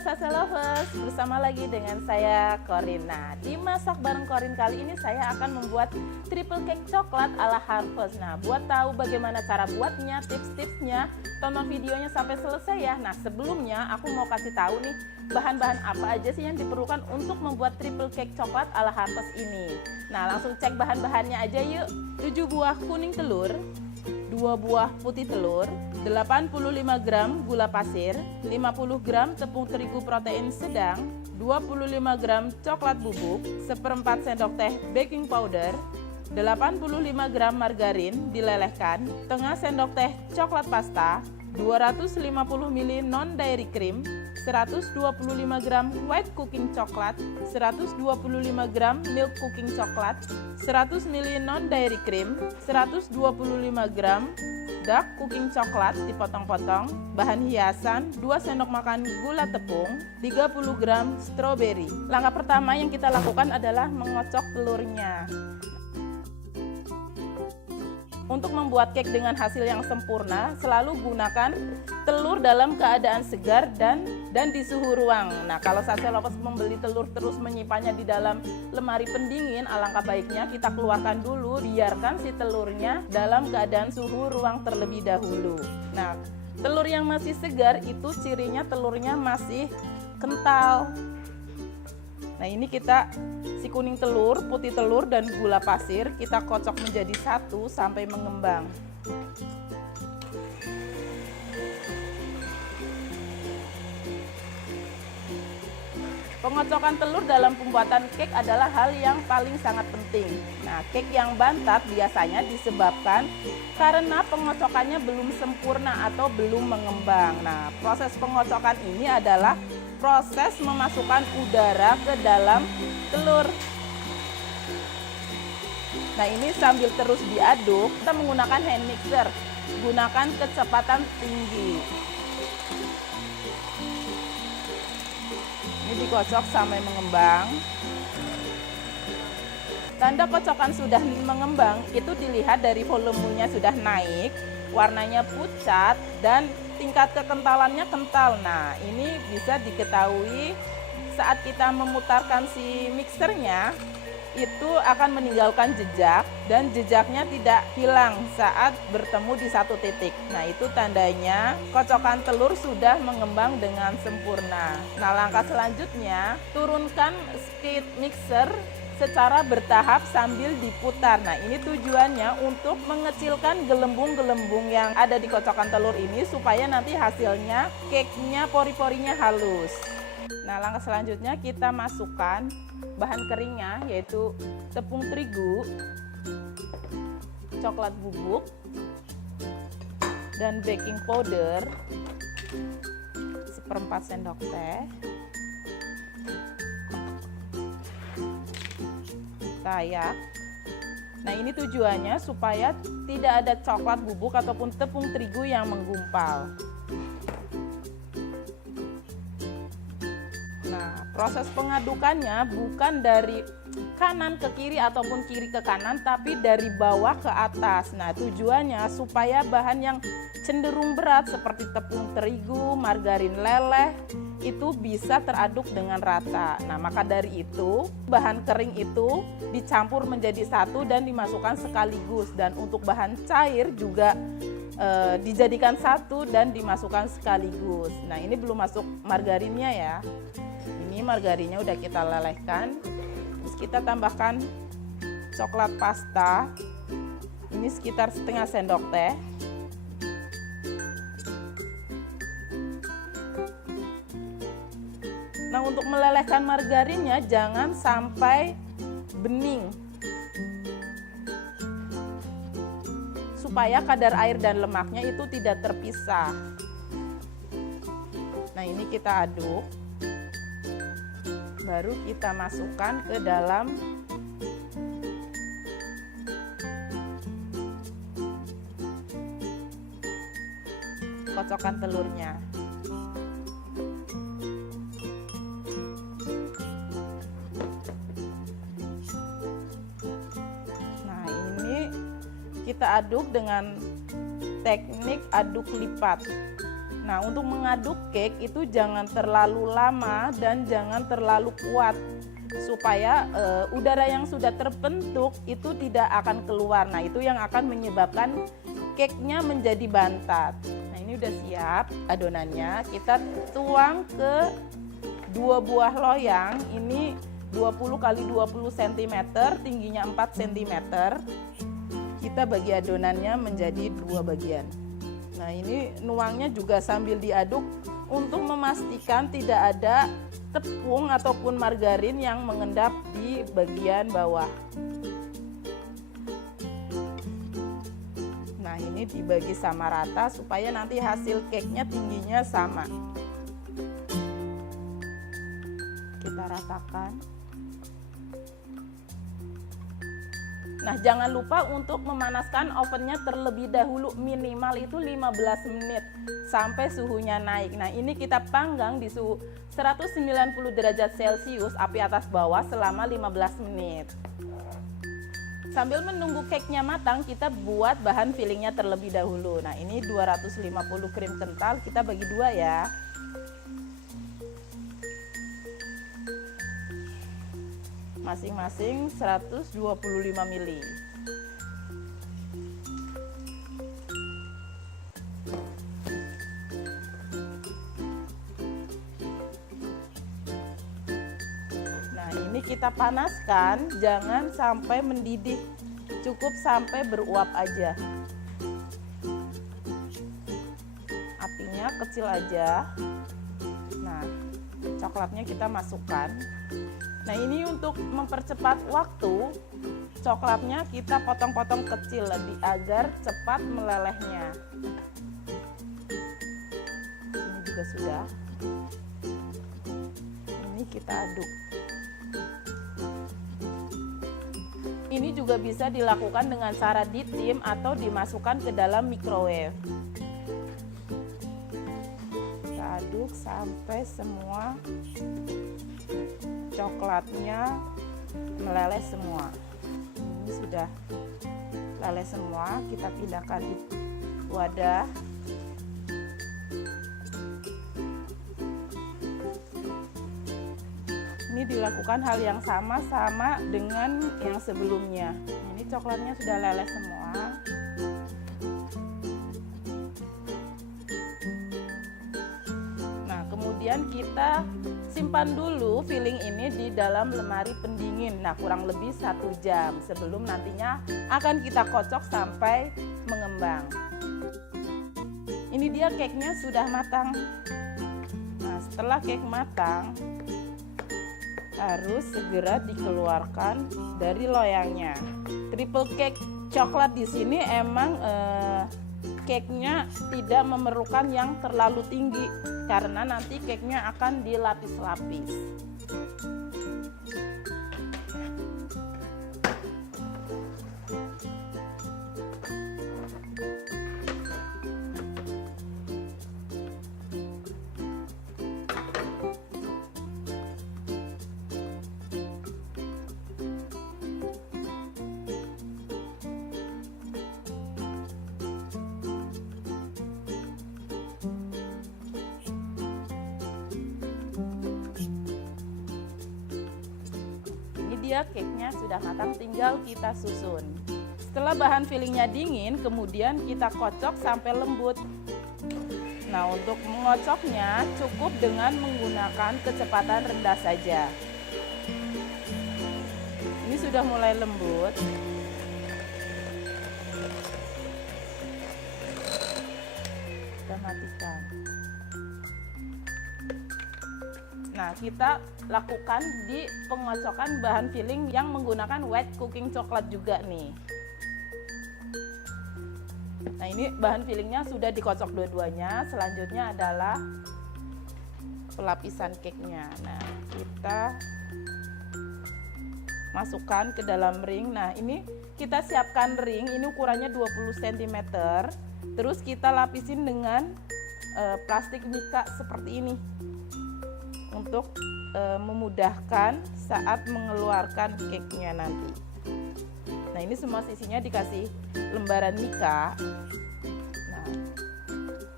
Sase Lovers, bersama lagi dengan saya Corin. Nah, di Masak Bareng Corin kali ini saya akan membuat triple cake coklat ala Harvest. Nah, buat tahu bagaimana cara buatnya, tips-tipsnya, tonton videonya sampai selesai ya. Nah, sebelumnya aku mau kasih tahu nih, bahan-bahan apa aja sih yang diperlukan untuk membuat triple cake coklat ala Harvest ini. Nah, langsung cek bahan-bahannya aja yuk. 7 buah kuning telur, 2 buah putih telur, 85 gram gula pasir, 50 gram tepung terigu protein sedang, 25 gram coklat bubuk, 1/4 sendok teh baking powder, 85 gram margarin dilelehkan, setengah sendok teh coklat pasta, 250 ml non dairy cream, 125 gram white cooking coklat, 125 gram milk cooking coklat, 100 ml non dairy cream, 125 gram dark cooking coklat dipotong-potong, bahan hiasan 2 sendok makan gula tepung, 30 gram strawberry. Langkah pertama yang kita lakukan adalah mengocok telurnya. Untuk membuat cake dengan hasil yang sempurna, selalu gunakan telur dalam keadaan segar dan di suhu ruang. Nah, kalau Sase Lovers membeli telur terus menyimpannya di dalam lemari pendingin, alangkah baiknya kita keluarkan dulu, biarkan si telurnya dalam keadaan suhu ruang terlebih dahulu. Nah, telur yang masih segar itu cirinya telurnya masih kental. Nah, ini si kuning telur, putih telur, dan gula pasir kita kocok menjadi satu sampai mengembang. Pengocokan telur dalam pembuatan cake adalah hal yang paling sangat penting. Nah, cake yang bantat biasanya disebabkan karena pengocokannya belum sempurna atau belum mengembang. Nah, proses pengocokan ini adalah proses memasukkan udara ke dalam telur. Nah, ini sambil terus diaduk, kita menggunakan hand mixer. Gunakan kecepatan tinggi. Ini dikocok sampai mengembang. Tanda kocokan sudah mengembang itu dilihat dari volumenya sudah naik, warnanya pucat, dan tingkat kekentalannya kental. Nah, ini bisa diketahui saat kita memutarkan si mixernya, itu akan meninggalkan jejak dan jejaknya tidak hilang saat bertemu di satu titik. Nah, itu tandanya kocokan telur sudah mengembang dengan sempurna. Nah, langkah selanjutnya, turunkan speed mixer secara bertahap sambil diputar. Nah, ini tujuannya untuk mengecilkan gelembung-gelembung yang ada di kocokan telur ini supaya nanti hasilnya cake-nya pori-porinya halus. Nah, langkah selanjutnya kita masukkan bahan keringnya, yaitu tepung terigu, coklat bubuk, dan baking powder 1/4 sendok teh. Tayak. Nah, ini tujuannya supaya tidak ada coklat bubuk ataupun tepung terigu yang menggumpal. Nah, proses pengadukannya bukan dari kanan ke kiri ataupun kiri ke kanan, tapi dari bawah ke atas. Nah, tujuannya supaya bahan yang cenderung berat seperti tepung terigu, margarin leleh, itu bisa teraduk dengan rata. Nah, maka dari itu bahan kering itu dicampur menjadi satu dan dimasukkan sekaligus. Dan untuk bahan cair juga dijadikan satu dan dimasukkan sekaligus. Nah, ini belum masuk margarinnya ya. Ini margarinnya udah kita lelehkan. Terus kita tambahkan coklat pasta. Ini sekitar setengah sendok teh. Nah, untuk melelehkan margarinnya jangan sampai bening, supaya kadar air dan lemaknya itu tidak terpisah. Nah, ini kita aduk, baru kita masukkan ke dalam kocokan telurnya. Kita aduk dengan teknik aduk lipat. Nah, untuk mengaduk cake itu jangan terlalu lama dan jangan terlalu kuat supaya udara yang sudah terbentuk itu tidak akan keluar. Nah, itu yang akan menyebabkan cake-nya menjadi bantat. Nah, ini udah siap adonannya. Kita tuang ke 2 buah loyang. Ini 20 x 20 cm, tingginya 4 cm. Kita bagi adonannya menjadi 2 bagian. Nah, ini nuangnya juga sambil diaduk untuk memastikan tidak ada tepung ataupun margarin yang mengendap di bagian bawah. Nah, ini dibagi sama rata supaya nanti hasil cake-nya tingginya sama. Kita ratakan. Nah, jangan lupa untuk memanaskan ovennya terlebih dahulu, minimal itu 15 menit sampai suhunya naik. Nah, ini kita panggang di suhu 190 derajat Celcius, api atas bawah selama 15 menit. Sambil menunggu cake-nya matang, kita buat bahan fillingnya terlebih dahulu. Nah, ini 250 krim kental, kita bagi 2 ya. Masing-masing 125 ml. Nah, ini kita panaskan, jangan sampai mendidih, cukup sampai beruap aja. Apinya kecil aja. Nah, coklatnya kita masukkan. Nah, ini untuk mempercepat waktu, coklatnya kita potong-potong kecil agar cepat melelehnya. Ini juga sudah. Ini kita aduk. Ini juga bisa dilakukan dengan cara ditim atau dimasukkan ke dalam microwave. Kita aduk sampai semua coklatnya meleleh semua. Ini sudah leleh semua, kita pindahkan di wadah. Ini dilakukan hal yang sama dengan yang sebelumnya. Ini coklatnya sudah leleh semua. Nah, kemudian kita simpan dulu filling ini di dalam lemari pendingin. Nah, kurang lebih 1 jam sebelum nantinya akan kita kocok sampai mengembang. Ini dia cake-nya sudah matang. Nah, setelah cake matang, harus segera dikeluarkan dari loyangnya. Triple cake coklat di sini emang cake-nya tidak memerlukan yang terlalu tinggi karena nanti cake-nya akan dilapis-lapis. Dia cake-nya sudah matang, tinggal kita susun. Setelah bahan fillingnya dingin, kemudian kita kocok sampai lembut. Nah, untuk mengocoknya cukup dengan menggunakan kecepatan rendah saja. Ini sudah mulai lembut. Kita matikan. Nah, kita lakukan di pengocokan bahan filling yang menggunakan white cooking coklat juga nih. Nah, ini bahan fillingnya sudah dikocok dua-duanya. Selanjutnya adalah pelapisan cake-nya. Nah, kita masukkan ke dalam ring. Nah, ini kita siapkan ring, ini ukurannya 20 cm. Terus kita lapisin dengan plastik mika seperti ini untuk memudahkan saat mengeluarkan cake-nya nanti. Nah, ini semua sisinya dikasih lembaran mika. Nah,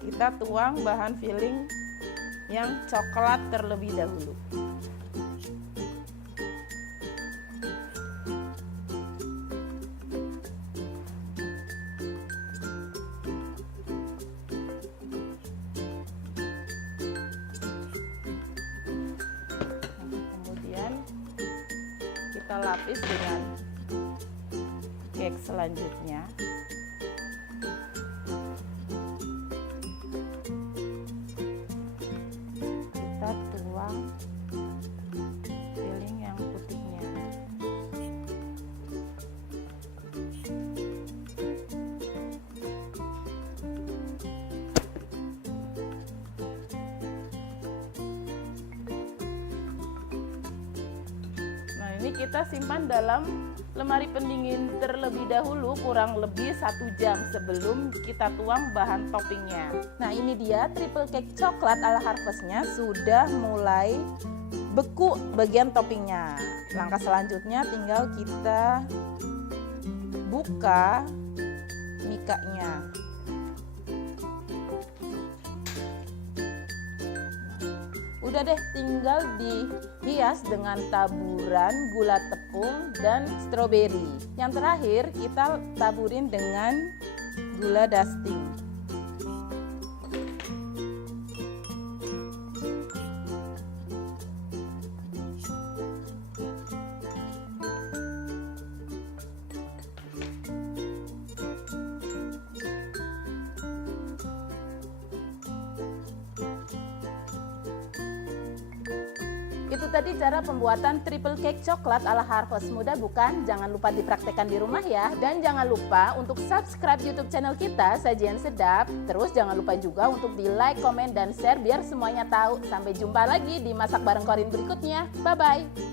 kita tuang bahan filling yang coklat terlebih dahulu. Kemudian kita lapis dengan cake selanjutnya. Kita tuang filling yang putihnya. Nah, ini kita simpan dalam lemari pendingin terlebih dahulu kurang lebih 1 jam sebelum kita tuang bahan toppingnya. Nah, ini dia triple cake coklat ala Harvestnya sudah mulai beku bagian toppingnya. Langkah selanjutnya tinggal kita buka mikanya. Udah deh, tinggal dihias dengan taburan gula tepung dan stroberi. Yang terakhir kita taburin dengan gula dusting. Itu tadi cara pembuatan triple cake coklat ala Harvest. Mudah bukan? Jangan lupa dipraktekkan di rumah ya. Dan jangan lupa untuk subscribe YouTube channel kita, Sajian Sedap. Terus jangan lupa juga untuk di like, komen, dan share biar semuanya tahu. Sampai jumpa lagi di Masak Bareng Corin berikutnya. Bye-bye.